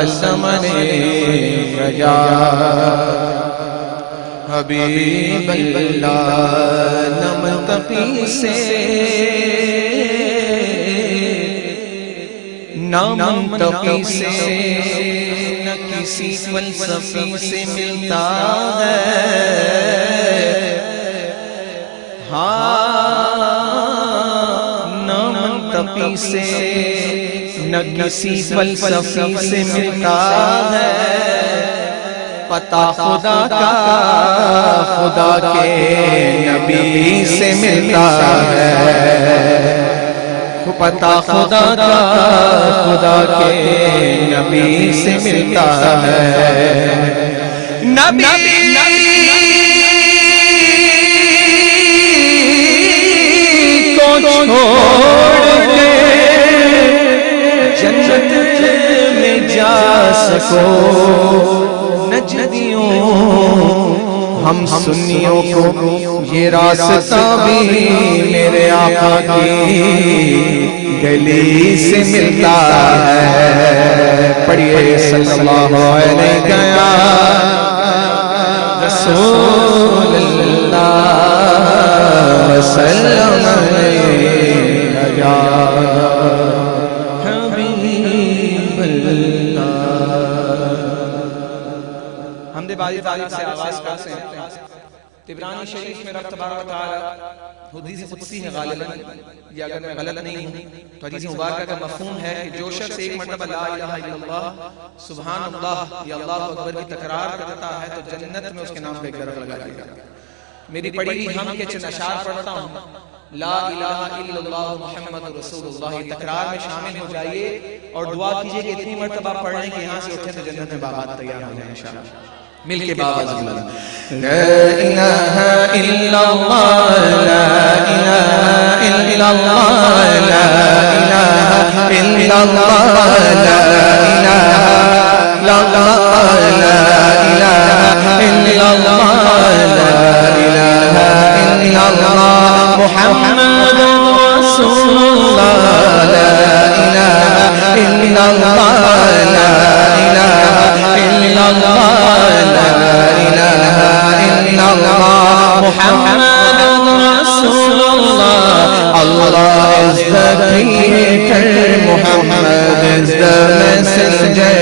وسلم علیک یا حبیب اللہ نہ منطقی سے نہ منطقی سے نہ کسی فلسفی سے ملتا ہے سے نہ کسی فلسفی سے ملتا ہے پتہ خدا کے نبی سے ملتا ہے پتہ خدا کے نبی سے ملتا ہے نبی کو چھوڑ جنت میں جا سکو نجدیوں ہم سنیوں کو یہ راستہ بھی میرے آقا کی گلی سے ملتا ہے پڑھیے صلی اللہ علیہ رسول اللہ وسلم یا باری تعریف سے آغاز کرتے ہیں تبرانی شریف میں رب تبارک و تعالی حدیث قدسی ہے غالباً یا اگر میں غلط نہیں ہوں تو حدیث مبارکہ کا مفہوم ہے کہ جو شخص ایک مرتبہ لا الہ الا اللہ سبحان اللہ یا اللہ اکبر کی تکرار کرتا ہے تو جنت میں اس کے نام پہ ایک درخت لگا دیا جائے گا میری پڑھی ہوئی ہم کے چند اشعار پڑھتا ہوں لا الہ الا اللہ محمد رسول اللہ تکرار میں شامل ہو جائیے اور دعا کیجئے کہ اتنی مرتبہ پڑھ لیں کہ یہاں سے اٹھیں تو جنت میں باغات تیار ہو جائیں انشاءاللہ مل کے بابا لا الہ الا اللہ لا الہ الا اللہ لا الہ الا اللہ لا الہ الا اللہ لا الہ الا اللہ لا الہ الا اللہ محمد رسول اللہ لا الہ الا اللہ لا الہ الا اللہ محمد رسول اللہ Allah is the creator Muhammad is the messenger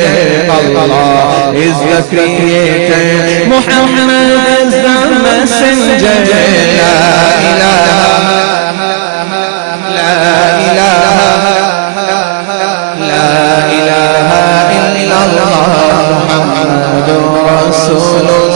Allah is the creator Muhammad is the messenger La ilaha La ilaha La ilaha illallah Muhammadur Rasulullah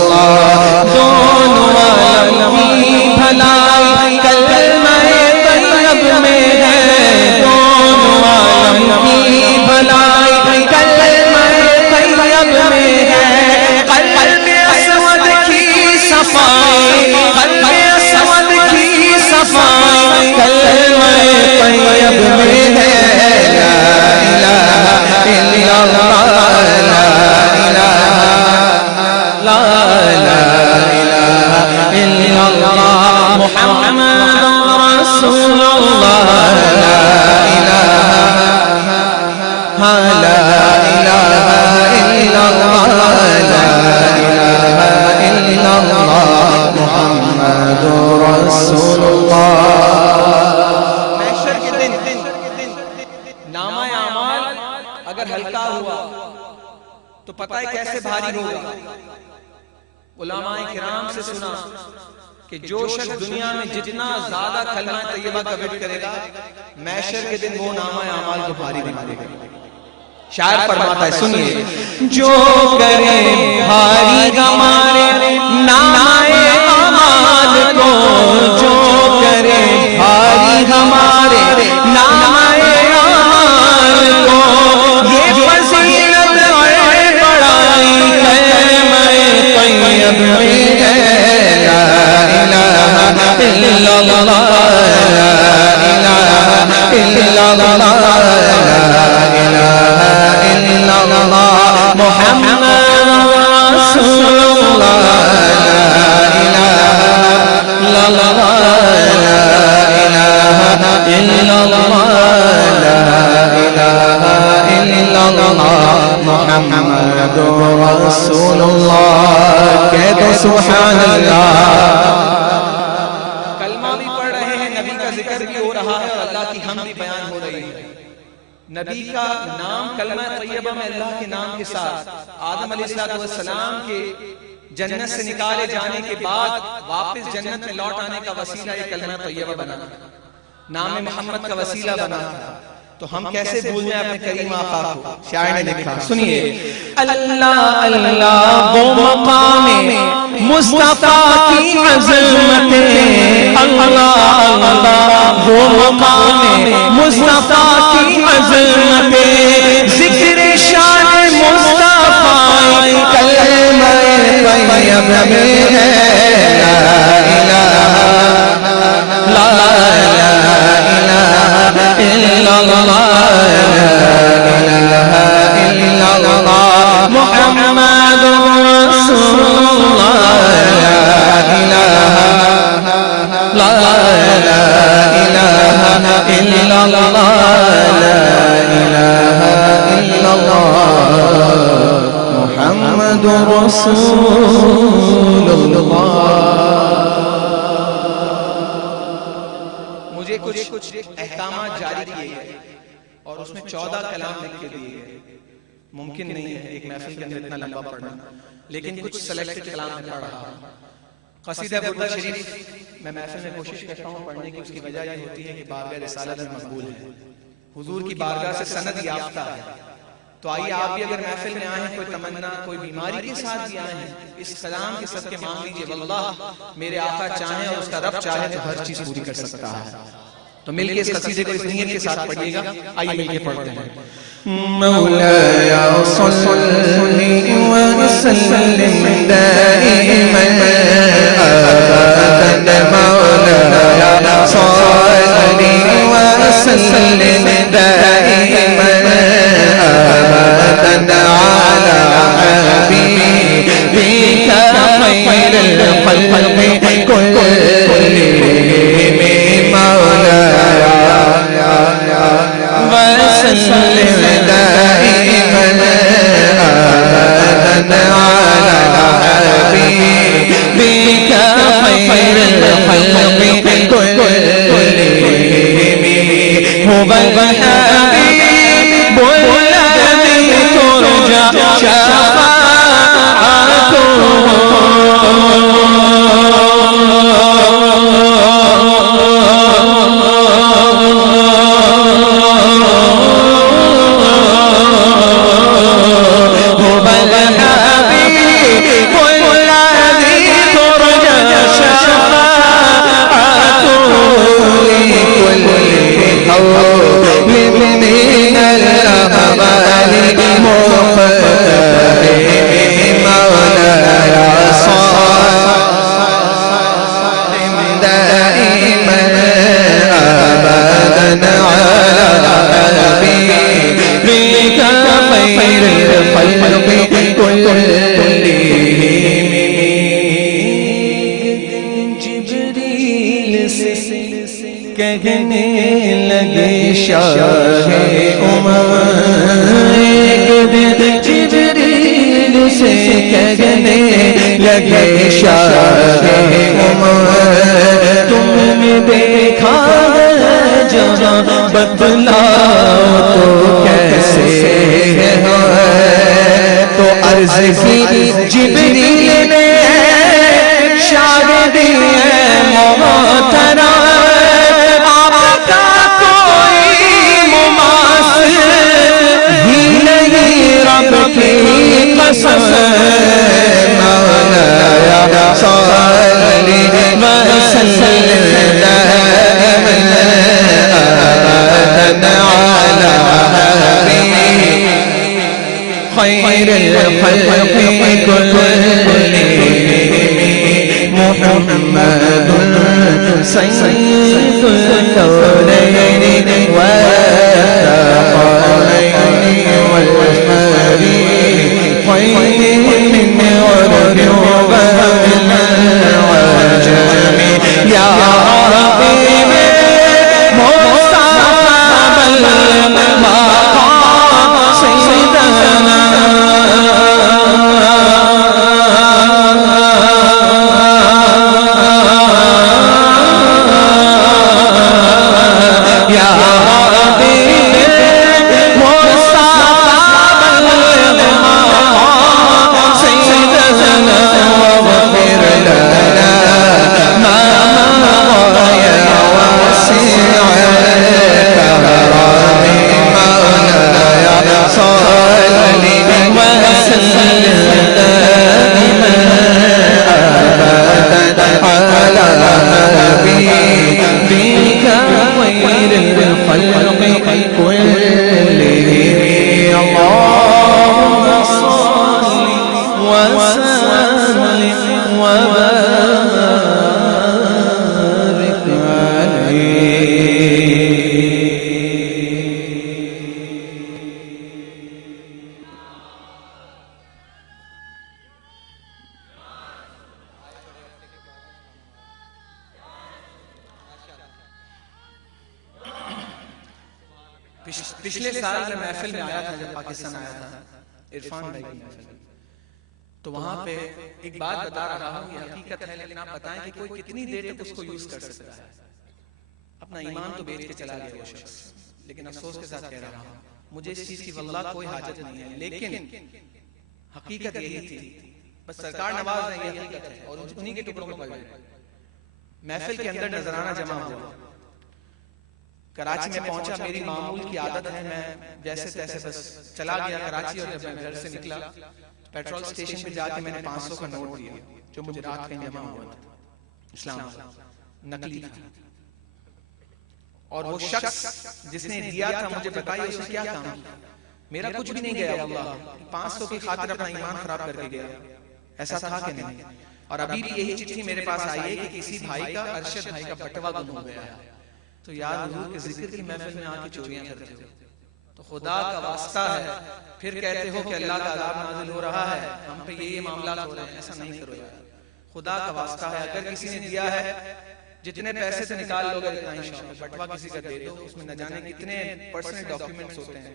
تو پتہ ہے کیسے بھاری ہوگا علماء کرام سے سنا کہ جو شخص دنیا میں جتنا زیادہ کلمہ طیبہ کا ورد کرے گا محشر کے دن وہ نامہ اعمال کو بھاری بنا دے گا شاعر فرماتا ہے سنیے جو کرے بھاری ہمارے نامہ اعمال کو جو کرے بھاری ہمارے نامہ محمد رسول اللہ، کہہ دو سبحان اللہ۔ کلمہ بھی پڑھ رہے ہیں، نبی کا ذکر بھی ہو رہا ہے اور اللہ کی حمد بھی بیان ہو رہی ہے۔ نبی کا نام کلمہ طیبہ میں اللہ کے نام کے ساتھ آدم علیہ السلام کے جنت سے نکالے جانے کے بعد واپس جنت میں لوٹ آنے کا وسیلہ یہ کلمہ طیبہ بنا، نام محمد کا وسیلہ بنا، تو ہم کیسے بھول جائیں اپنے کریم آقا کو؟ شاعر نے لکھا، سنیے، اللہ اللہ وہ مقام مصطفیٰ کی عظمت، اللہ اللہ وہ مقام مصطفیٰ کی عظمت، ذکر شان مصطفیٰ کلمہ طیبہ میں ہے، لا الہ الا اللہ محمد رسول اللہ، لا الہ الا اللہ، لا الہ الا اللہ محمد رسول اللہ۔ مجھے کچھ احکامات جاری کیے گئے اور اس میں 14 کلام لکھ کے دیے گئے۔ ممکن نہیں ہے ایک محفل کے اندر اتنا لمبا پڑھنا، لیکن کچھ سلیکٹڈ کلام میں پڑھ رہا ہوں۔ قصیدہ بردہ شریف میں محفل میں کوشش کرتا ہوں پڑھنے کی، اس کی وجہ یہ ہوتی ہے کہ بارگاہ رسالت میں مقبول ہے، حضور کی بارگاہ سے سند یافتہ ہے۔ تو آئیے آپ بھی اگر محفل میں آئے ہیں، کوئی تمنا کوئی بیماری کے ساتھ بھی آئے ہیں، اس کلام کے صدقے مانگ لیجئے، واللہ میرے آقا چاہیں اور اس کا رب چاہے تو ہر چیز پوری کر سکتا ہے۔ تو مل کے اس قصیدے کو اس نیت کے ساتھ پڑھیے گا، آئیے مل کے پڑھتے ہیں۔ مولاي صل وسلم دائما ابدا، مولاي صل وسلم دائما ابدا على حبيبك خير الخلق كلهم، مولاي وسلم دائما ابدا على حبيبك خير الخلق كلهم، هو الحبيب الذي ترجى شفاعته، کہنے لگے شاہ عمر، ایک دن جبریل سے کہنے لگے شاہ عمر، تم نے دیکھا ہے جہاں بتلاؤ تو کیسے ہے، تو عرض کی جبریل نے شاہدی ہے محترم، مولاي صل وسلم دائما ابدا على حبيبك خير الخلق كلهم، محمد سيد الكونين والثقلين والحرير، خير من ورد وبهل العجم، يا ربي مصطفى بالمقام سيدنا پچھلے سال میں محفل میں آیا تھا جب پاکستان آیا تھا عرفان بھائی کی محفل، تو وہاں پہ ایک بات بتا رہا ہوں، یہ حقیقت ہے، لیکن آپ بتائیں کہ کوئی کتنی دیر تک اس کو یوز کر سکتا ہے؟ اپنا ایمان تو بیچ کے چلا گیا وہ شخص، لیکن افسوس کے ساتھ کہہ رہا ہوں مجھے اس چیز کی واللہ کوئی حاجت نہیں ہے، لیکن حقیقت یہی تھی، بس سرکار نواز نے یہ حقیقت ہے اور انہی کے ٹکڑوں میں پڑ گئے۔ محفل کے اندر نذرانہ جمع ہوا، کراچی میں پہنچا، میری معمول کی عادت ہے میں جیسے تیسے بس چلا گیا کراچی، اور جب میں گھر سے نکلا پیٹرول سٹیشن پہ جا کے میں نے 500 کا نوٹ دیا جو مجھے رات کہیں جمع ہوا تھا، اسلام نقلی تھا، اور وہ شخص جس نے دیا تھا مجھے بتائیے اس نے کیا کام کیا؟ میرا کچھ بھی نہیں گیا واللہ، 500 کی خاطر اپنا ایمان خراب کر کے گیا، ایسا تھا کہ نہیں؟ اور ابھی بھی یہی چٹھی میرے پاس آئی ہے کہ کسی بھائی کا، ارشد بھائی کا بٹوا گم ہو گیا ہے، تو یار حضور کے ذکر کی محفل میں آ کے چوریاں کرتے ہو، تو خدا کا واسطہ ہے، پھر کہتے ہو کہ اللہ کا عذاب نازل ہو رہا ہے، ہم پہ یہ معاملات ہو رہے ہیں، ایسا نہیں کرو یار، خدا کا واسطہ ہے، اگر کسی نے دیا ہے جتنے پیسے سے نکال لو گے اتنا انشاءاللہ، بٹوا کسی کا دے دو، اس میں نہ جانے کتنے پرسنل ڈاکیومنٹس ہوتے ہیں،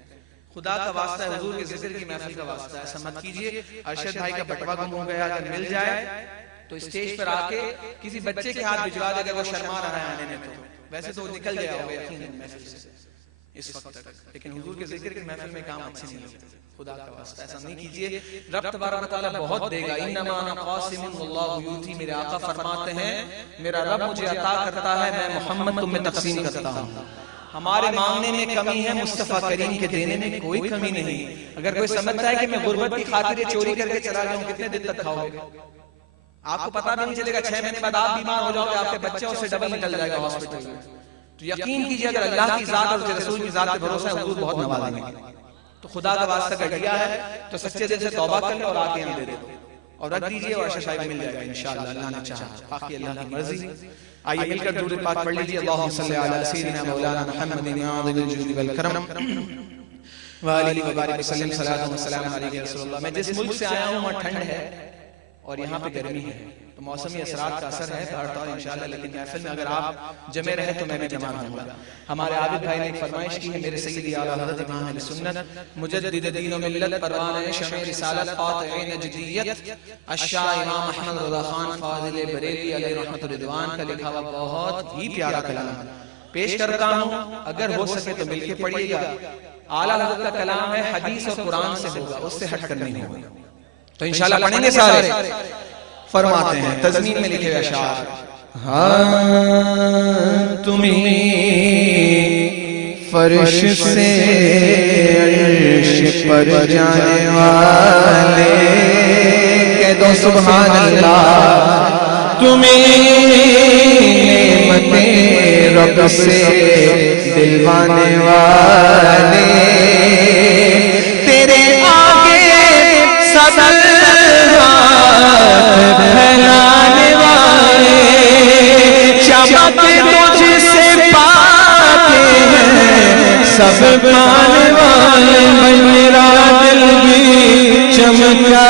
خدا کا واسطہ ہے، حضور کے ذکر کی محفل کا واسطہ ہے، ایسا مت کیجئے۔ ارشد بھائی کا بٹوا گم ہو گیا، اگر مل جائے تو اسٹیج پر آ کے کسی بچے کے ہاتھ بھجوا دے، اگر وہ شرما رہا ہے آنے میں، تو ویسے تو نکل گیا ہوگا یقیناً محفل سے اس وقت تک، لیکن حضور کے ذکر کی محفل میں کام اچھے نہیں لگتے، خدا کا واسطہ ایسا نہیں کیجئے، رب تبارک و تعالیٰ بہت دے گا، انما انا قاسم واللہ یؤتی، میرے آقا فرماتے ہیں میرا رب مجھے عطا کرتا ہے، میں محمد تم میں تقسیم کرتا ہوں، ہمارے مانگنے میں کمی ہے، مصطفیٰ کریم کے دینے میں کوئی کمی نہیں۔ اگر کوئی سمجھتا ہے کہ میں غربت کی خاطر یہ چوری کر کے چلا گیا ہوں، کتنے دن تک کھاؤ گے؟ آپ کو پتا بھی نہیں چلے گا، 6 مہینے بعد آپ بیمار ہو جاؤ گے، آپ کے بچے اس سے ڈبل نکل جائے گا ہاسپٹل میں، تو یقین کیجئے اگر اللہ کی ذات اور رسول کی ذات پہ بھروسہ ہے، حضور بہت نوازیں گے، تو خدا کا واسطہ اگر دیا ہے تو سچے دل سے توبہ کر لیں اور آ کے ہم دے دیں اور رکھ دیجئے، اور ارشد بھائی مل جائے گا انشاءاللہ، اللہ نے چاہا، باقی اللہ کی مرضی۔ آئیے مل کر درود پاک پڑھ لیجئے، اللہم صلی علی سیدنا مولانا محمد عظیم الجود والکرم وآلہ وبارک وسلم، صلاۃ و سلام علیہ رسول اللہ۔ میں جس ملک سے آیا ہوں وہاں ٹھنڈ ہے اور یہاں پہ گرمی ہے، تو موسمی اثرات کا اثر ہے بہرطور انشاءاللہ، لیکن محفل میں اگر آپ جمع رہے تو میں بھی جمع رہوں گا۔ ہمارے عابد بھائی نے ایک فرمائش کی ہے، میرے سیدی اعلیٰ حضرت امام اہل سنت مجدد دین و ملت پروانہ شمع رسالت قاطع نجدیت الشاہ امام احمد رضا خان فاضل بریلی علیہ رحمت و رضوان کا لکھا ہوا بہت ہی پیارا کلام پیش کرتا ہوں، اگر ہو سکے تو مل کے پڑھیے گا۔ اعلیٰ حضرت کا کلام ہے، حدیث اور قرآن سے ہوگا، اس سے ہٹ کر نہیں ہوگا، تو انشاءاللہ پڑھیں گے سارے۔ فرماتے ہیں تضمین میں لکھے ہوئے اشعار، ہاں تمہیں فرش سے عرش پر جانے والے، کہہ دو سبحان اللہ، تمہیں نعمتیں رب سے دلوانے والے، تیرے آگے صدر پھیلانے والے، چمک تجھ سے پاتے ہیں سب پانے والے، میرا دل بھی چمکا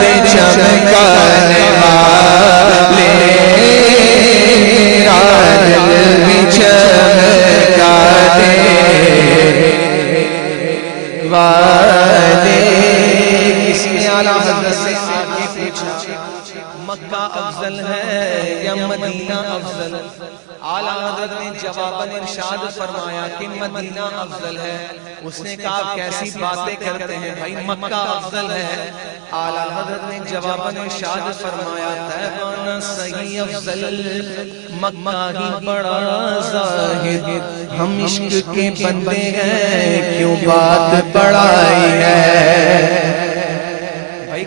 دے چمکانے والے، میرا دل بھی چمکا دے والے۔ کس نے اعلیٰ حضرت سے آگے پوچھا مکہ افضل ہے یا مدینہ افضل؟ اعلیٰ حضرت نے جواباً ارشاد فرمایا کہ مدینہ افضل ہے۔ اس نے کہا کیسی باتیں کرتے ہیں بھائی، مکہ افضل ہے۔ اعلیٰ حضرت نے جواباً ارشاد فرمایا طیبہ صحیح افضل، مکہ ہی بڑا زاہد، ہم عشق کے بندے ہیں کیوں بات بڑائی ہے۔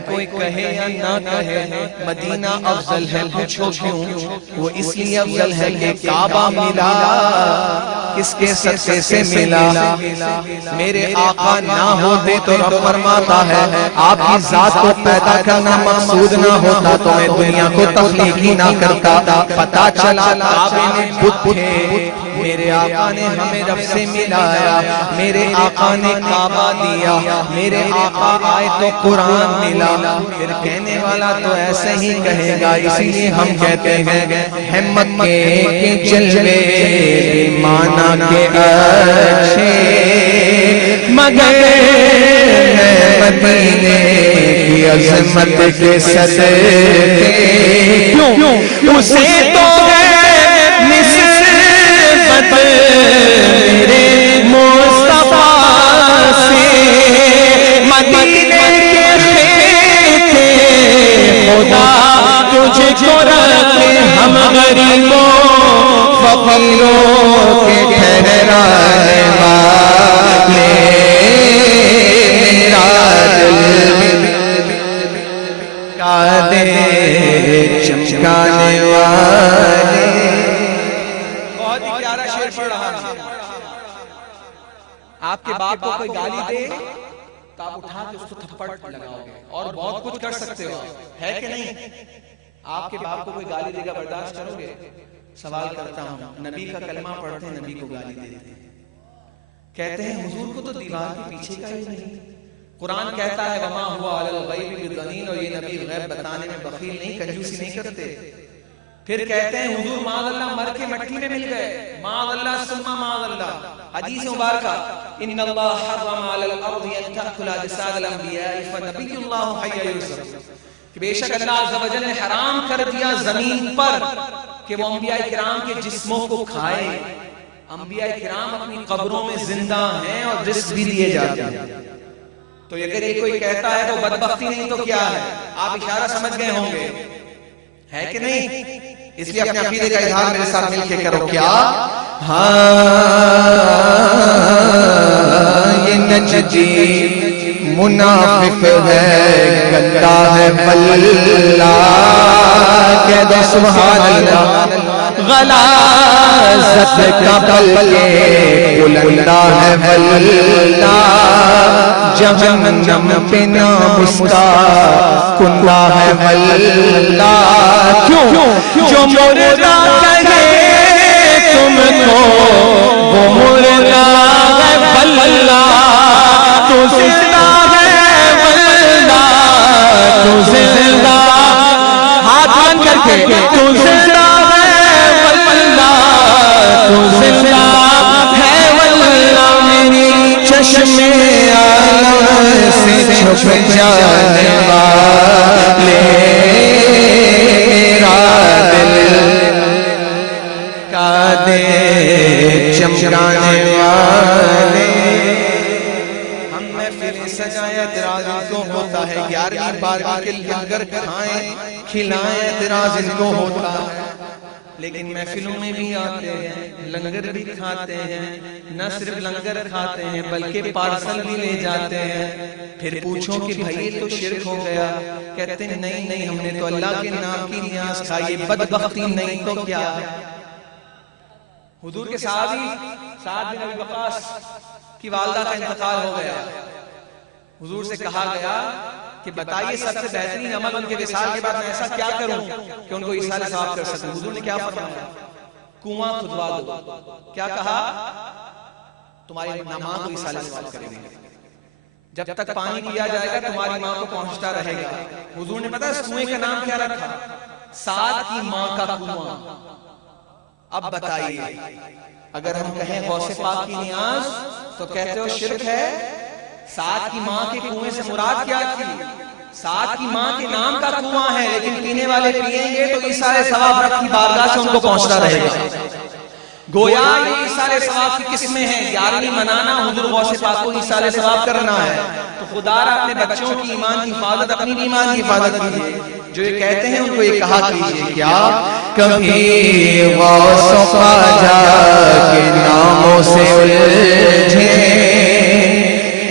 کوئی کہے یا نہ کہے مدینہ افضل ہے، پوچھو کیوں؟ وہ اس لیے افضل ہے کہ کعبہ ملا کس کے صدقے سے ملا؟ میرے آقا نہ ہوتے تو رب فرماتا ہے آپ کی ذات کو پیدا کرنا مقصود نہ ہوتا تو میں دنیا کو تخلیق ہی نہ کرتا۔ پتہ چلا کعبے میں بت تھے، میرے آقا نے ہمیں رب سے ملایا، میرے آقا نے کعبہ دیا، میرے آقا آئے تو قرآن ملا۔ پھر کہنے والا تو ایسے ہی کہے گا، اسی لیے ہم کہتے ہیں مکے کے جلوے مانا کے اچھے مگر مدینے کی عظمت کے صدقے کیوں اسے تو ہے نسبت میرے مصطفیٰ سے مدینے کے خطے خدا تجھ کو رکھے ہم غریبوں فقیروں کے ٹھہرانے والے میرا دل کا دے چمکانے والے. بہت ہی پیارا شعر پڑھ رہا ہوں. آپ کے باپ کو کوئی گالی دے تو آپ اٹھا کے اس کو تھپڑ لگاؤ گے اور بہت کچھ کر سکتے ہو, ہے کہ نہیں؟ آپ کے باپ کو کوئی گالی دے گا برداشت کرو گے؟ سوال کرتا ہوں, نبی کا کلمہ پڑھتے ہیں نبی کو گالی دیتے ہیں, کہتے ہیں حضور کو تو دیوار کے پیچھے کا ہی نہیں. قرآن کہتا ہے وما ہوا علی الغیب بضنین, اور یہ نبی غیب بتانے میں بخیل نہیں, کنجوسی نہیں کرتے. پھر کہتے ہیں حضور معاذ اللہ مر کے مٹی میں مل گئے, معاذ اللہ ثم معاذ اللہ. حدیث مبارکہ ان اللہ حرم علی الارض ان تأکل اجساد الانبیاء فنبی اللہ حی یوسف, کہ بے شک اللہ عز و جل نے حرام کر دیا زمین پر کہ وہ انبیاء کرام کے جسموں کو کھائے. انبیاء کرام اپنی قبروں میں زندہ ہیں اور رزق بھی دیے جاتے ہیں. تو اگر یہ کوئی کہتا ہے تو بدبختی نہیں تو کیا ہے؟ آپ اشارہ سمجھ گئے ہوں گے, ہے کہ نہیں؟ اس لیے اپنے عقیدے کا اظہار میرے ساتھ مل کے کرو. کیا یہ نجدی منافق ہے, گندا ہے واللہ, کہہ دو سبحان اللہ. غلاظت کا بلکہ بلندہ ہے واللہ, جہنم پہ نام اس کا کندا ہے واللہ. کیوں جو مردہ کہے تم کو وہ مردہ ہے واللہ, تو زندہ ہے واللہ, تو زندہ, ہاتھ بند کر کے, تو زندہ ہے واللہ, تو زندہ ہے واللہ. میری چشم عالم سے چھپ جانے والے میرا دل کا دے چمکانے والے. ہم محفلیں سجائیں اعتراض ان کو ہوتا ہے, 11ویں 12ویں کے لنگر کھائیں کھلائیں اعتراض ان کو ہوتا ہے. لیکن محفلوں میں بھی آتے ہیں, لنگر بھی کھاتے ہیں, نہ صرف لنگر کھاتے ہیں بلکہ پارسل بھی لے جاتے ہیں. پھر پوچھو کہ بھائی تو شرک ہو گیا, کہتے ہیں نہیں ہم نے تو اللہ کے نام کی نیاز کھائی, بدبختی نہیں تو کیا ہے. حضور کے صحابی سعد بن ابی وقاص کی والدہ کا انتقال ہو گیا. حضور سے کہا گیا کہ بتائیے سب سے بہترین عمل ان کے وصال کے بعد میں ایسا کیا کروں کہ ان کو ایصال ثواب کر سکوں. حضور نے کیا فرمایا؟ کنواں کھدوا دو. کیا کہا؟ تمہاری ماں کو ایصال ثواب کریں گے, جب تک پانی پیا جائے گا تمہاری ماں کو پہنچتا رہے گا. حضور نے پتا اس کنویں کا نام کیا رکھا؟ سعد کی ماں کا کنواں. اب بتائیے اگر ہم کہیں غوث پاک کی نیاز تو کہتے ہو شرک ہے. سعد کی ماں کے کنویں سے مراد کیا تھی؟ سعد کی ماں کے نام کا کنواں ہے, لیکن پینے والے پیئیں گے تو ایصال ثواب رب کی بارگاہ سے ان کو پہنچتا رہے گا. گویا یہ ایصال ثواب کی قسمیں ہیں. 11ویں منانا, حضور غوث پاک کو ایصال ثواب کرنا ہے. تو خدا را اپنے بچوں کی ایمان کی حفاظت, اپنی ایمان کی حفاظت کیجیے. جو یہ کہتے ہیں ان کو یہ کہا کیجیے کیا کبھی غوث و خواجہ کے ناموں سے الجھے,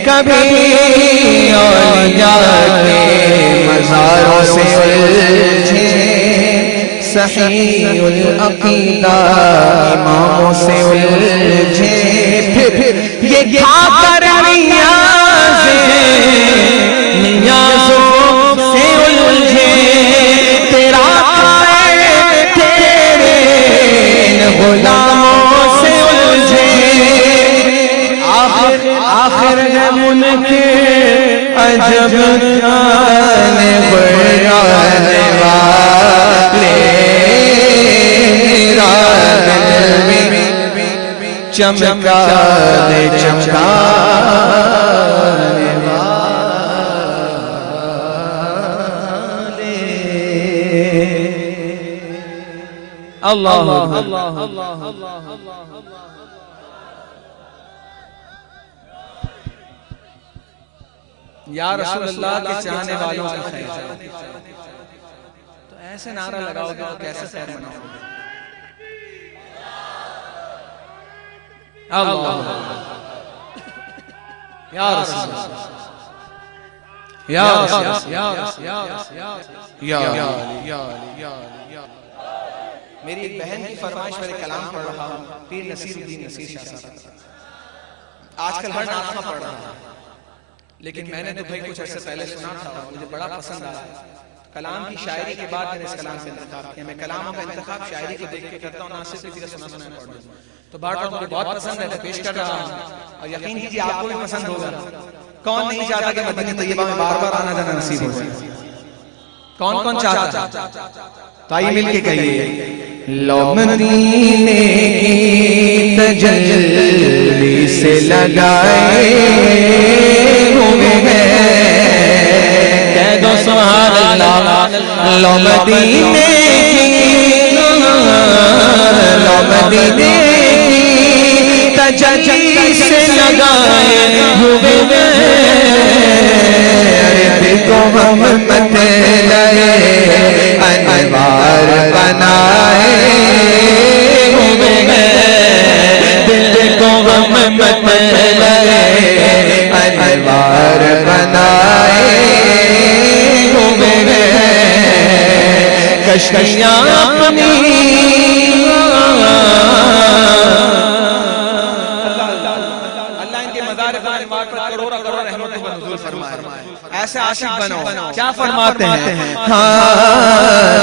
کبھی اولیاء کے مزاروں سے الجھے, صحیح العقیدہ اماموں سے الجھے, پھر یہ کھا کر نیازوں سے الجھے, تیرا کھائے تیرے غلاموں سے الجھے. آخر ہے منکر عجب کانے بڑھانے والے, میرا دل چمکا دے چمکانے والے اللہ یا رسول اللہ کے چاہنے والوں کا خیر تو ایسے نعرہ لگاؤ گے تو کیسے خیر مناؤ گے اللہ یا رسول یا میری ایک بہن کی فرمائش پر کلام پڑھ رہا ہوں پیر نصیر الدین نصیر شاہ صاحب آج کل ہر نعت پڑھ رہا ہوں لیکن میں نے تو بھائی کچھ عرصے پہلے سنا تھا مجھے بڑا پسند آیا کلام کی شاعری کے بعد میں نے اس کلام کا انتخاب کیا میں کلاموں کا انتخاب شاعری کو دیکھ کے کرتا ہوں ناصر کسی کا سنا سنا پڑھ دوں تو بار بار مجھے بہت پسند ہے تو پیش کر رہا ہوں اور یقین کیجیے آپ کو بھی پسند ہوگا کون نہیں چاہتا کہ مدینہ طیبہ میں بار بار آنا جانا نصیب ہو جائے کون کون چاہتا تو آئیے مل کے کہیے لو مدینے کی تجلی سے لگائے ہوئے ہیں کہہ دو سبحان اللہ لو مدینے کی تجلی سے لگائے ہوئے دیکھو ہم مطلعے انوار بنائے ہوئے دل کو ہم مطلعے انوار بنائے ہوئے کشتیاں اپنی ایسے عاشق بنو کیا فرماتے ہیں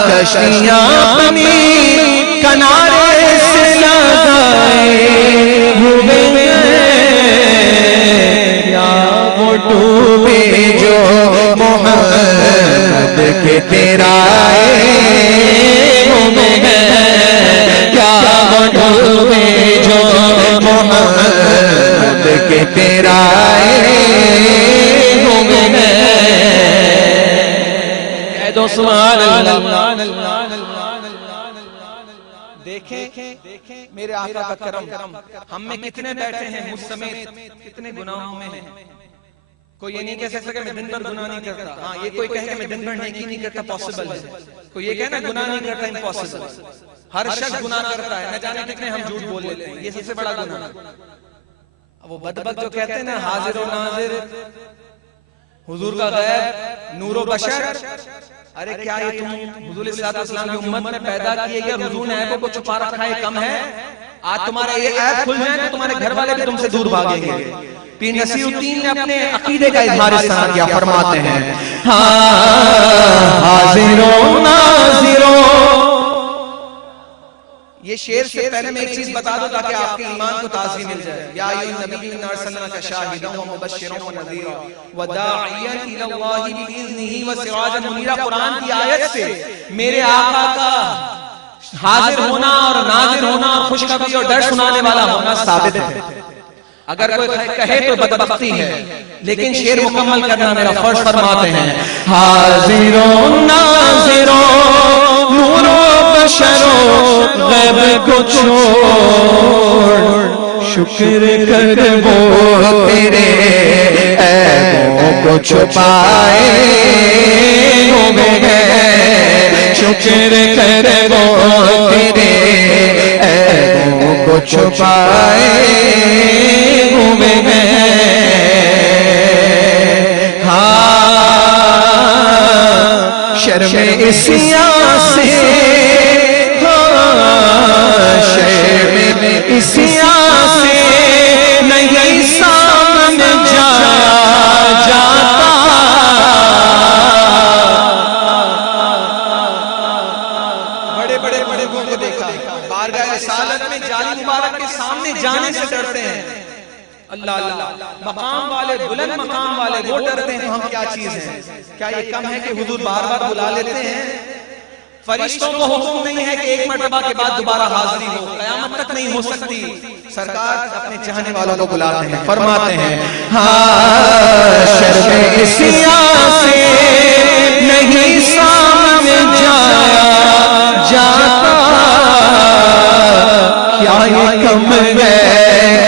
کشتیاں اپنی کنارے سے لگائے ہوئے یا وہ ڈوبے جو محمد کے پیرائے ہوئے کیا وہ ڈوبے جو محمد کے پیرائے دیکھیں میرے آقا کا کرم ہم میں کتنے بیٹھے ہیں مجھ سمیت کتنے گناہوں میں ہیں کوئی یہ نہیں کہہ سکتا کہ میں دن بھر گناہ نہیں کرتا ہاں یہ کوئی کہے کہ میں دن بھر نیکی نہیں کرتا پاسبل ہے کوئی یہ کہنا گناہ نہیں کرتا امپاسبل ہر شخص گناہ کرتا ہے نہ جانے کتنے ہم جھوٹ بول لیتے ہیں یہ سب سے بڑا گناہ وہ بدبخت جو کہتے ہیں نا حاضر و ناظر حضور کا غیب نور و بشر ارے کیا یہ تم حضور صلی اللہ علیہ وسلم کی امت میں پیدا کیے گئے حضور نے عیبوں کو چھپا رکھا ہے کم ہے آج تمہارے یہ عیب کھل جائیں تو تمہارے گھر والے بھی تم سے دور بھاگیں گے پیر نصیر الدین نے اپنے عقیدے کا اظہار اس طرح کیا فرماتے ہیں حاضر و ناظر یہ شعر سے پہلے میں ایک چیز بتا دوں تاکہ آپ کے ایمان کو تازگی مل جائے یا ایھا النبی انا ارسلناک شاہدا ومبشرا ونذیرا وداعیا الی اللہ باذنہ وسراجا منیرا قرآن کی آیت سے میرے آقا کا حاضر ہونا اور ناظر ہونا اور خوشخبری اور ڈر سنانے والا ہونا ثابت ہے اگر کوئی کہے تو بدبختی ہے لیکن شعر مکمل کرنا میرا فرض فرماتے ہیں حاضر و ناظر نور و بشر غیب کو چھوڑ شکر کر وہ تیرے عیبوں کو چھپائے ہوئے شکر کر وہ تیرے عیبوں کو چھپائے ہوئے شرم اسیاں سے شرم اسیاں سے نہیں سامنے جایا جاتا بڑے بڑے بزرگوں کو دیکھا بارگاہ رسالت میں جالی مبارک کے سامنے جانے سے ڈرتے ہیں اللہ اللہ مقام والے بلند مقام والے وہ ڈرتے ہیں ہم کیا چیز ہیں کیا یہ کم ہے کہ حضور بار بار بلا لیتے ہیں فرشتوں کو حکم نہیں ہے کہ ایک مرتبہ کے بعد دوبارہ حاضری ہو، قیامت تک نہیں ہو سکتی. سرکار اپنے چاہنے والوں کو بلاتے ہیں، فرماتے ہیں حاشر میں عیسیٰ سے نہیں سامنے جایا جاتا، کیا یہ کم ہے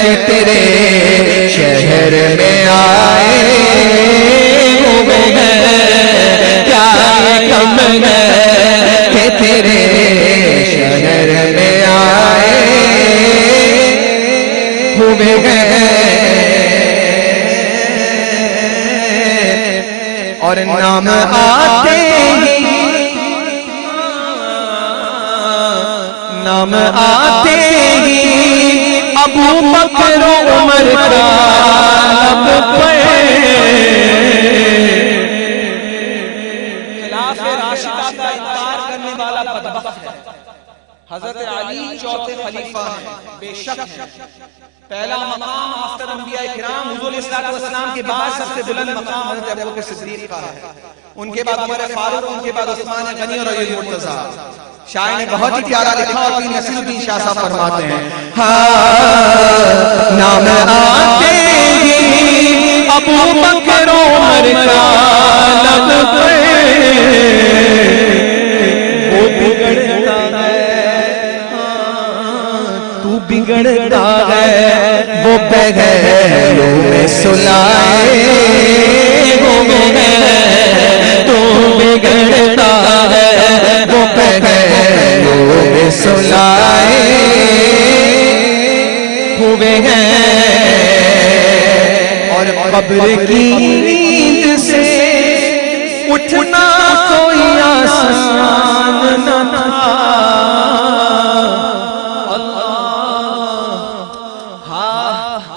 کہ تیرے شہر میں آئے ہوئے ہیں، کیا یہ کم ہے کہ تیرے شہر میں آئے ہوئے ہیں. اور نام آتے ہی نام آتے ہی ابو بکر و عمر کا لب پہ خلاف راشدہ کا انکار کرنے والا بدبخت ہے. حضرت علی چوتھے خلیفہ ہیں، بے شک پہلا مقام آفٹر انبیاء کرام حضور علیہ السلام کے بعد سب سے بلند مقام حضرت ابوبکر صدیق کا ہے، ان کے بعد عمر فاروق، ان کے بعد عثمان غنی اور علی مرتضیٰ. شاعر نے بہت ہی پیارا لکھا اور پیر نصیر الدین شاہ صاحب فرماتے ہیں نام آتے ہی ابو بکر و عمر کا لب پہ وہ بگڑتا ہے، تو بگڑتا ہے، وہ بغیروں میں سلائے ہوئے ہیں، تو بگڑتا ہے، وہ بغیروں میں سلائے ہوئے ہیں. اور قبر کی نیند سے اٹھنا کوئی آسان نہ تھا.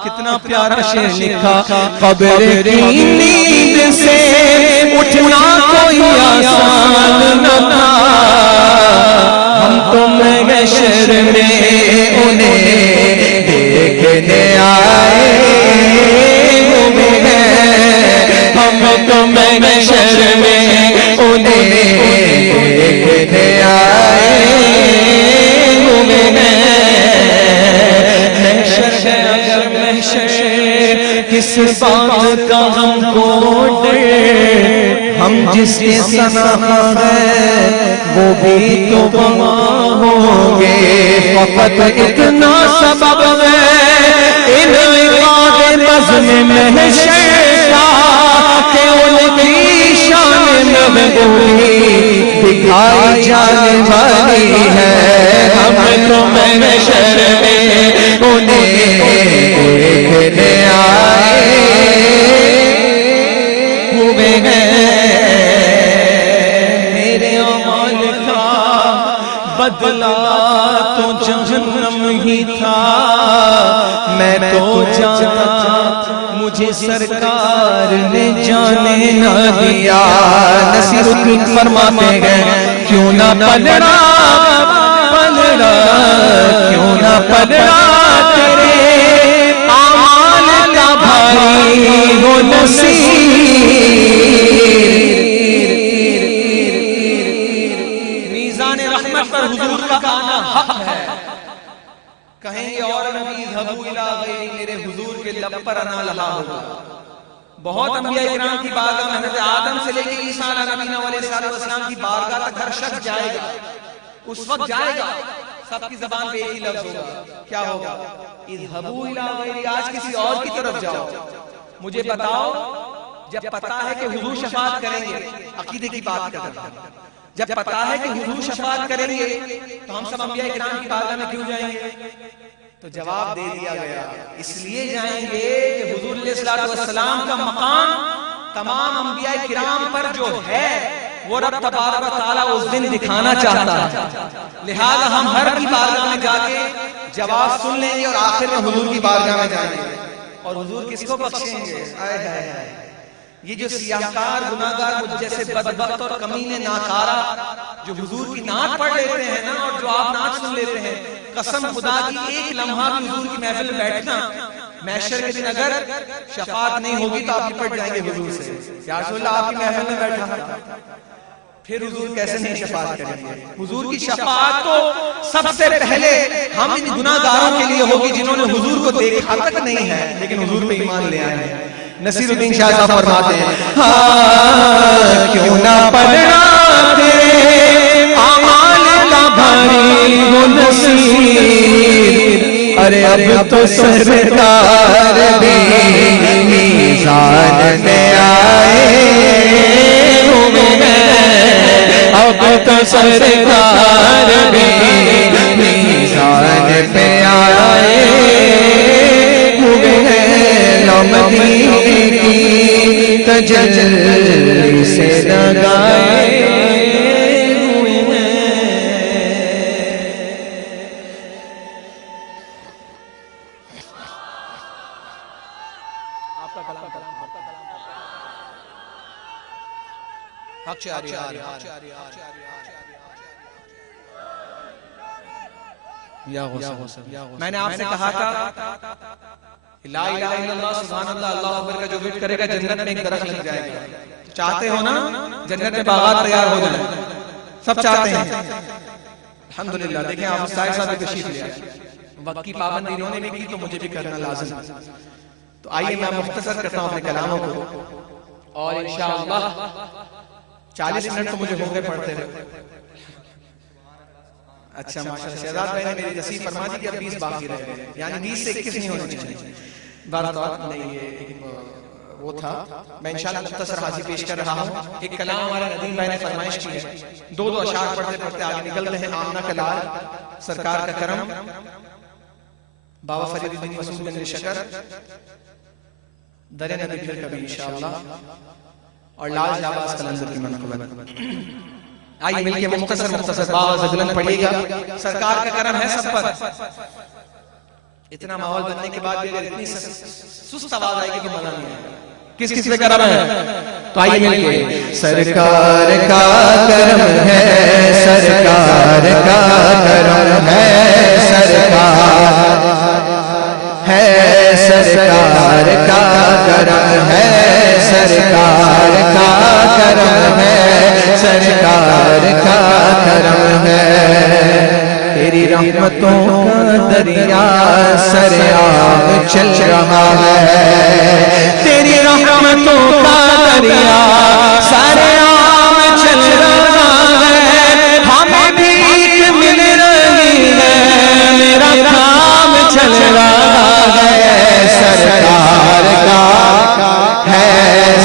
کتنا پیارا شعر لکھا، قبر کی نیند سے اٹھنا کوئی آسان نہ تھا. ہم تو محشر میں انہیں دیکھنے آئے ہوئے ہیں، ہم تو محشر میں انہیں دیکھنے آئے ہوئے ہیں. محشر ہے اگر محشر کس بات کا ہم کو ڈر، ہم جس کے سنا ہے وہ بھی تو گواہ ہوں گے. فقط اتنا سبب ہے ان عقاب بزم محشر کا کہ ان کی شان محبوبی دکھائی جانے والی ہے. ہم تو محشر میں انہیں دیکھنے آئے ہوئے ہیں. میرے اعمال کا بدلہ تو جہنم ہی تھا، میں تو جانتا مجھے سرکار نے جانے نہ دیا. نصیر الدین فرماتے ہیں کیوں نہ پلڑا پلڑا، کیوں نہ پلڑا تیرے اعمال کا بھاری ہو نصیر. میزان رحمت پر حضور کا آنا حق ہے. کہیں گے اور نبی ذهبوا الى غیری، میرے حضور کے لب پر آنا لہا ہوگا. بہت انبیاء کرام کی بارگاہ میں حضرت آدم سے لے کے عیسیٰ علیہ السلام کی بارگاہ تک ہر شخص جائے گا. اس وقت جائے گا، سب کی زبان پہ ایک ہی لفظ ہوگا، کیا ہوگا؟ اذهبوا الى غیری، آج کسی اور کی طرف جاؤ. مجھے بتاؤ، جب پتا ہے کہ حضور شفاعت کریں گے، عقیدے کی بات کرتے ہیں، جب پتا ہے کہ حضور شفاعت کریں گے تو ہم سب انبیاء کرام کی بارگاہ میں کیوں جائیں گے؟ تو جواب دے دیا گیا، اس لیے جائیں گے کہ حضور علیہ السلام کا مقام تمام انبیاء کرام پر جو ہے وہ رب تبارک و تعالیٰ اس دن دکھانا چاہتا ہے. لہذا ہم ہر کی بارگاہ میں جا کے جواب سن لیں گے اور آخر میں حضور کی بارگاہ میں جائیں گے. اور حضور کس کو بخشیں گے؟ یہ جو سیاہکار گناہگار مجھ جیسے بدبخت اور کمینے ناکارہ جو حضور کی نعت پڑھ لیتے ہیں نا، اور جو آپ نعت سن لیتے ہیں، قسم خدا کی ایک لمحہ بھی حضور کی محفل میں بیٹھنا، محشر کے دن اگر شفاعت نہیں ہوگی تو آپ نپٹ جائیں گے حضور سے. یا رسول اللہ آپ کی محفل میں بیٹھا پھر حضور کیسے نہیں شفاعت کریں گے؟ حضور کی شفاعت تو سب سے پہلے ہم ان گناہگاروں کے لیے ہوگی جنہوں نے حضور کو دیکھا تک نہیں ہے لیکن حضور پہ ایمان لے آئے ہیں۔ نصیر الدین شاہ صاحب فرماتے ہیں ہاں کیوں نہ پڑھنا تیرے اعمال کا بھاری وہ نصیر، ارے اب تو سرکار بھی میزان میں آئے ہوئے ہیں، اب تو سرکار بھی میزان پہ آئے ہوئے ہیں، مدینے کی تجلی سے لگائے ہوئے ہیں۔ میں نے آپ سے کہا تھا لا الہ الا اللہ سبحان اللہ اللہ اکبر کا جو وٹ کرے گا جنت میں ایک درخت لگ جائے گا۔ چاہتے ہو نا جنت میں باغات تیار ہو جائیں؟ سب چاہتے ہیں الحمدللہ۔ دیکھیں آپ صاحب صاحب تشریف لے آئے، وقت کی پابندی انہوں نے بھی کی تو مجھے بھی کرنا لازم ہے۔ تو آئیے میں مختصر کرتا ہوں اپنے کلاموں کو اور انشاءاللہ 40 منٹ تو مجھے ہو گئے پڑھتے ہوئے۔ اچھا ماشاءاللہ شہزاد بھائی نے میری تصحیح فرما دی کہ اب 20 باقی رہ گئے، یعنی 20 سے 21 نہیں ہونا چاہیے۔ بات نہیں یہ وہ تھا، میں انشاءاللہ مختصر حاضری پیش کر رہا ہوں۔ ایک کلام ہمارے ندیم بھائی نے فرمائش کی ہے، دو اشعار پڑھتے پڑھتے آگے نکل رہے ہیں۔ آمنہ کا لال سرکار کا کرم، بابا فرید الدین مسعود بن شکر، در نبی پھر کبھی انشاءاللہ، اور لال جاواز قلندر کی منقبت۔ آئیے مل کے مختصر بابا زغلن پڑھیے گا۔ سرکار کا کرم ہے سب پر، اتنا ماحول بننے کے بعد بھی اگر اتنی سست آواز آئے گی تو مزہ نہیں آئے گا۔ کس کس پہ کرم ہے؟ تو آئیے مل کے سرکار کا کرم ہے، سرکار کا کرم ہے، سرکار ہے، سرکار کا کرم ہے، سرکار کا کرم ہے، سرکار کا کرم ہے۔ تیری رحمتوں کا دریا سریاب چل رہا ہے، تیری رحمتوں کا دریا سریاب چل رہا ہے، ہمیں بھیک مل رہی ہے، میرا کام چل رہا ہے۔ سرکار کا ہے،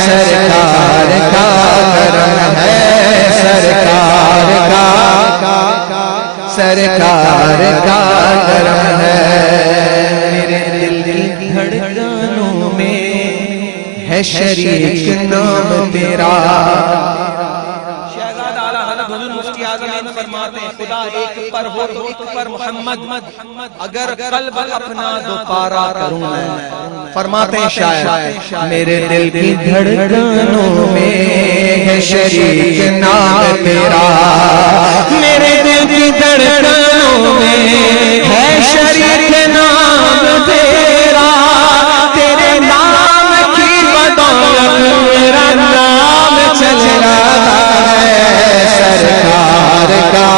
سرکار کا کرم ہے، سرکار کا سرکار کا کرم ہے۔ میرے دل کی دھڑکنوں میں ہے شریک نام تیرا۔ شہزاد اعلیٰ حضرت حضور مفتی اعظم فرماتے ہیں خدا ایک پر ہو تو ایک پر محمد، اگر قلب اپنا دوبارہ کروں میں۔ فرماتے ہیں شاعر میرے دل کی دھڑکنوں میں ہے شریک نام تیرا، میرے دل کی دھڑکنوں میں ہے شریک نام تیرا، تیرے نام کی بدولت میرا نام چل رہا ہے۔ سرکار کا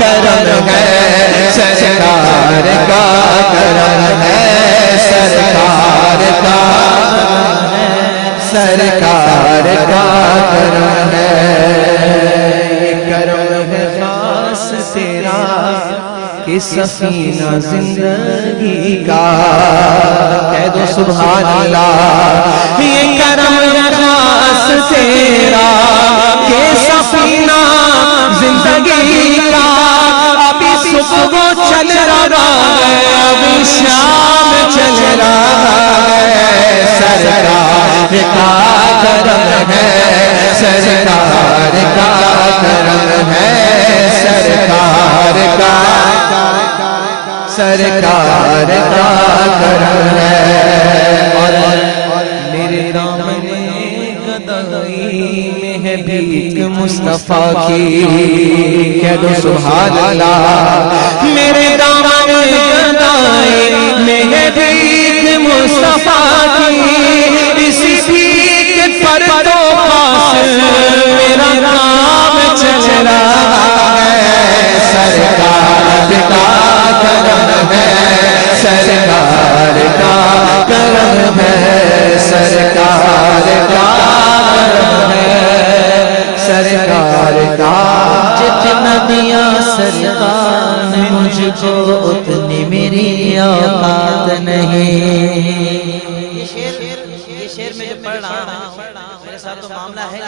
کرم ہے، سرکار کا کرم ہے، سرکار کا سرکار کا کرم ہے۔ یہ کرم ہے خاص تیرا کہ سفینہ زندگی کا، کہہ دو سبحان اللہ۔ یہ کرم ہے خاص تیرا کہ سفینہ زندگی کا، ابھی صبح چل رہا ہے، ابھی شام چل رہا ہے۔ سرکار کا کرم ہے، سرکار کا کرم ہے، سرکار کا سرکار کا کرم ہے۔ اور میرے دامن گدائی میں ہے بھیک مصطفیٰ کی، کہہ دو سبحان اللہ۔ میرے دامن گدائی میں ہے بھیک مصطفیٰ کی، اسی بھیک پر تو پاس میرا کام چل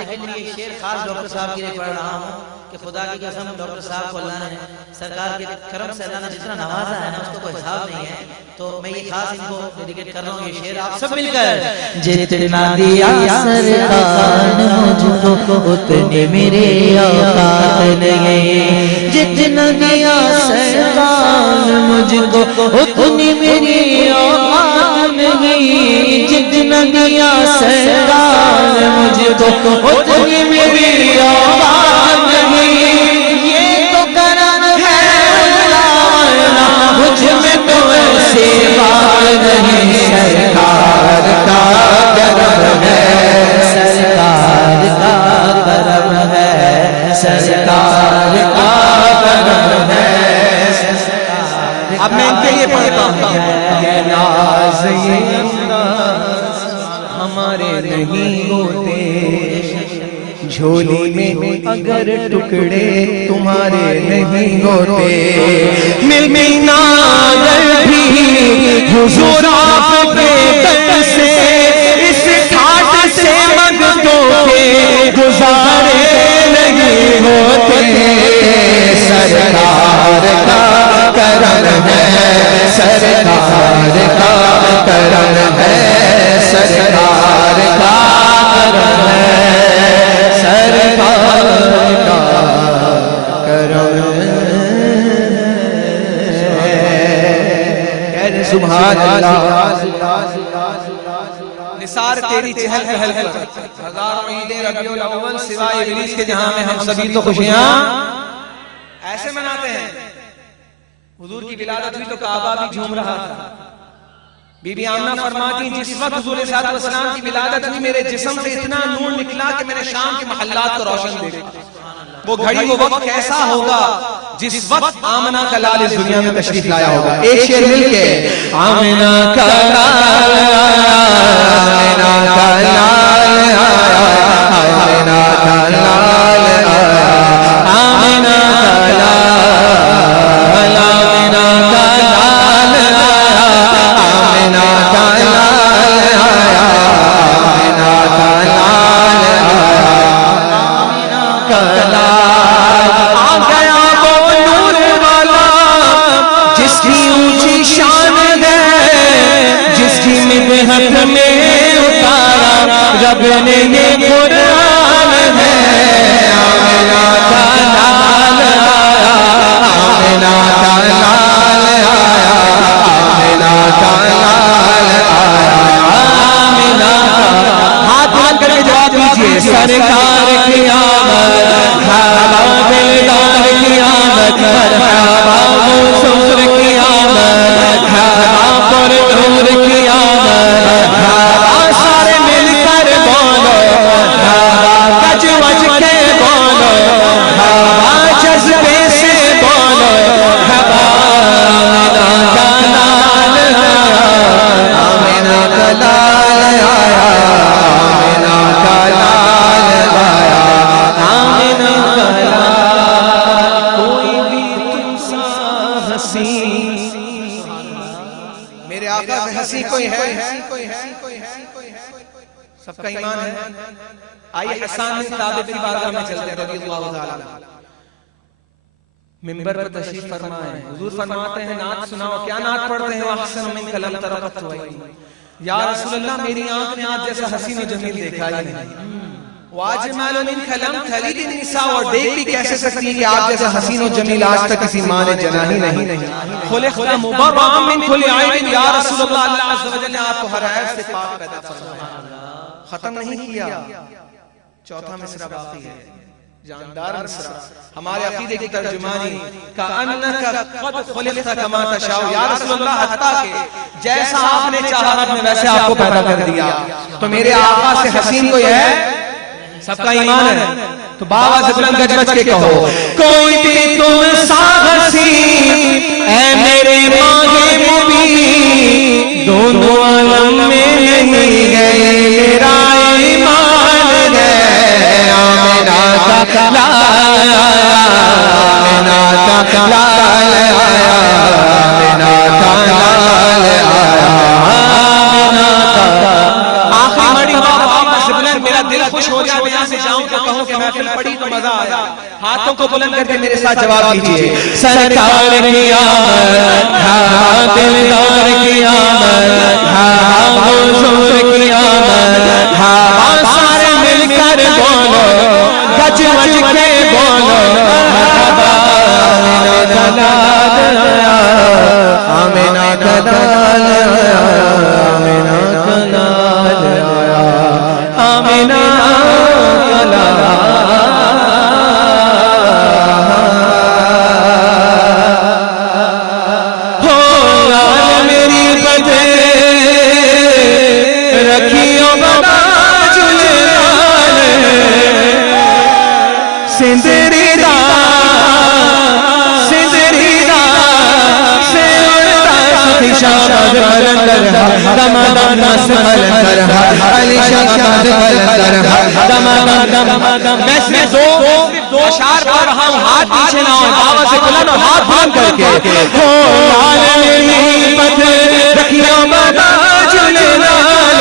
لیکن یہ شعر خاص ڈاکٹر صاحب کے لیے پڑھ رہا ہوں کہ خدا کی قسم ڈاکٹر صاحب کو اللہ نے سرکار کے کرم سے اللہ نے جتنا نوازا ہے نا اس کو کوئی حساب نہیں ہے. تو میں یہ خاص ان کو ڈیڈیکیٹ کر رہا ہوں یہ شعر آپ سب مل کر. جتنا دیا سرکار مجھ کو اتنے میرے اوقات نہیں, جتنا دیا سرکار مجھ کو اتنی میری اوقات نہیں, جتنا دیا سرکار مجھ کو اتنی میری اوقات نہیں. یہ تو کرم ہے ورنہ مجھ میں تو ایسی بات نہیں. سرکار کا کرم ہے, سرکار کا کرم ہے, سرکار کا کرم ہے. اب میں ان کے لیے پڑھتا ہوں. یہ ناز یہ انداز ہمارے نہیں ہوتے, جھولی میں اگر ٹکڑے تمہارے نہیں ہوتے, ملنا اگر بھی حضور آپ کے در سے, اس ٹھاٹ سے منگتوں کے گزارے نہیں ہوتے. سرکار کا کرم ہے, سرکار کا کرم ہے, سرکار کا کرم ہے, سرکار کا کرم ہے. سبحان اللہ. نثار تیری چہل پہل پر ہزاروں عیدیں ربیع الاول سوائے ابلیس کے جہاں میں ہم سبھی تو خوشیاں ایسے مناتے ہیں. حضور کی ولادت ہوئی تو کعبہ بھی جھوم رہا تھا. بی بی آمنہ فرماتی جس وقت حضور صلی اللہ علیہ وسلم کی ولادت ہوئی میرے جسم سے اتنا نور نکلا کہ میں نے شام کے محلات کو روشن دیکھا. وہ گھڑی وہ وقت کیسا ہوگا جس وقت آمنہ کا لال اس دنیا میں تشریف لایا ہوگا. ایک شعر مل کے آمنہ کا لال آیا, آمنہ کا لال آیا, آمنہ کا لال آیا, آمنہ کا لال, آمنہ کا لال آیا, آمنہ کا لال آیا, آمنہ کا لال آیا, آمنہ کا لال آ گیا. وہ نور والا جس کی اونچی شان ہے, جس کی مدحت میں اتارا رب نے یہ قرآن ہے. آمنہ کا لال آیا, آمنہ کا لال آیا, آمنہ کا لال آیا, آمنہ کا. ہاتھ بلند کر کے جواب دیجئے. سرکار کی آمد, مرحبا دلدار کی آمد, مرحبا حضور کی آمد, مرحبا پر نور کی آمد, مرحبا سارے مل کر بولو, مرحبا کج وج کے بولو, مرحبا جذبے سے بولو, مرحبا آمنہ کا لال آیا, آمنہ کا لال آیا, آمنہ کا لال آیا, آمنہ کا لال. کوئی بھی تم سا حسین, میرے آقا سے حسین کوئی ہے, سب کا ایمان ہے. آئیے حسان بن ثابت کی بارگاہ میں چلتے ہیں رضی اللہ تعالیٰ عنہ. منبر پر تشریف فرمائے, حضور فرماتے ہیں نعت سناؤ. کیا نعت پڑھتے ہیں؟ وَأَحْسَنُ مِنْكَ لَمْ تَرَ قَطُّ عَيْنِي. یا رسول اللہ میری آنکھ نے آج جیسا حسین و جمیل دیکھا ہی نہیں. وَأَجْمَلُ مِنْكَ لَمْ تَلِدِ النِّسَاءُ. اور دیکھ بھی کیسے سکتی ہے کہ آپ جیسا حسین و جمیل آج تک کسی ماں نے جنا ہی نہیں. خُلِقْتَ مُبَرَّأً مِنْ كُلِّ عَيْبٍ. یا رسول اللہ اللہ عز و جل نے آپ کو ہر عیب سے پاک پیدا فرمایا. ختم نہیں کیا, چوتھا مصرع باقی ہے, جاندار مصرع. ہمارے عقیدے کی ترجمانی کَأَنَّكَ قَدْ خُلِقْتَ كَمَا تَشَاءُ. یا رسول اللہ حتیٰ کہ جیسا آپ نے چاہا رب نے ویسے آپ کو پیدا کر دیا. تو میرے آقا سے حسین کوئی ہے؟ سب کا ایمان ہے. تو باواز بلند گج بج کے کہو کوئی بھی تم سا حسین اے میرے ماہ مبین, دونوں عالم میں نہیں گئے میرا ایمان ہے. آمنہ کا لال آیا, آمنہ کا لال آیا, آمنہ کا لال آیا, آمنہ کا. آخری بڑی بات میرا دل خوش ہو جائے, یہاں سے جاؤں کہوں کہ محفل پڑی تو مزہ آیا. ہاتھوں کو بلند کر کے میرے ساتھ جواب دیجیے. سرکار کی آمد ہاں دلدار کی آمد ہاں حضور کی آمد ہاں سارے مل کر بولو گج وج کے بولو مرحبا آمینہ کا لال آیا آمینہ کا لال آیا آمینہ کا لال ہو لال میری بدے رکھیو بابا جلے لال سندری دا سندری دا سے اڑتا سخی شامد بلندر دمدم نس بلندر علی شامد بلندر دمدم میں دو اشعار پڑھ رہا ہوں. ہاتھ پیچھے نہ ہو, باوا سے بلند اور ہاتھ بلند کر کے. ہو لال میری پت رکھیو بابا جلے لال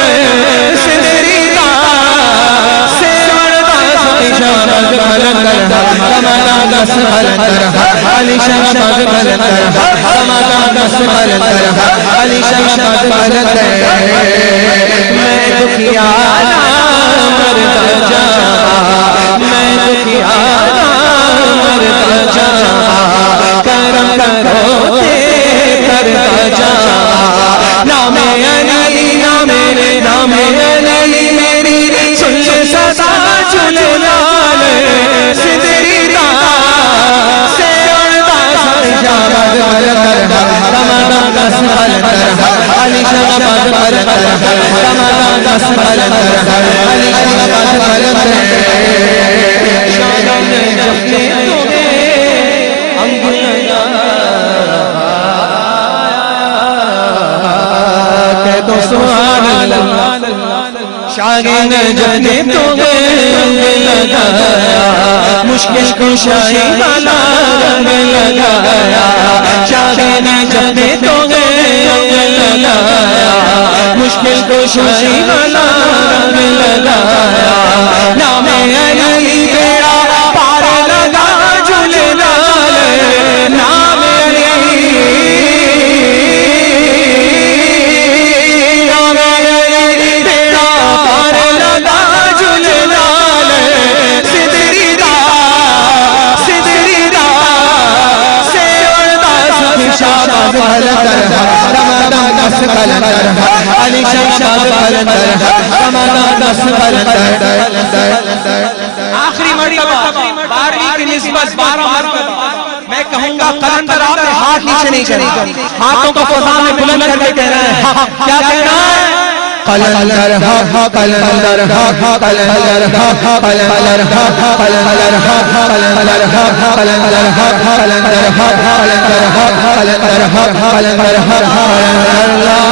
سندری دا سے اڑتا سخی شامد بلندر دمدم نس بلندر علی شامد بلندر دمدم نس بلندر علی شامد بلندر میں دکھیانا مرتا جا میں دکھیانا مرتا جا کرم کرو تے کرتا جا نام علی نام علی میری سن سدا چلے لال سدری دا سے اڑتا سخی شامد بلندر دمدم نس بلندر علی شامد بلندر دمدم نس بلندر علی شامد بلندر شامد جب کے تمہیں انگلیاں کہہ دو سبحان اللہ شاگرد جب نے تمہیں رنگ لگایا مشکل کشائی والا رنگ لگایا شاگرد جب نے تمہیں رنگ لگایا مشکل کشائی والا رنگ لگایا نام علی بیڑا پار لگا جلے لال نام علی بیڑا پار لگا جلے لال سدری دا سے اڑتا سخی شامد بلندر دمدم نس بلندر علی شامد بلندر دمدم نس بلندر. آخری مرتبہ 12 کی نسبت 12 مرتبہ میں کہوں گا قلندر آپ نے ہاتھ نیچے نہیں کریں, ہاتھوں کو فضا میں بلند کر کے کہنا ہے. کیا کہنا ہے؟ قلندر قلندر قلندر قلندر قلندر قلندر قلندر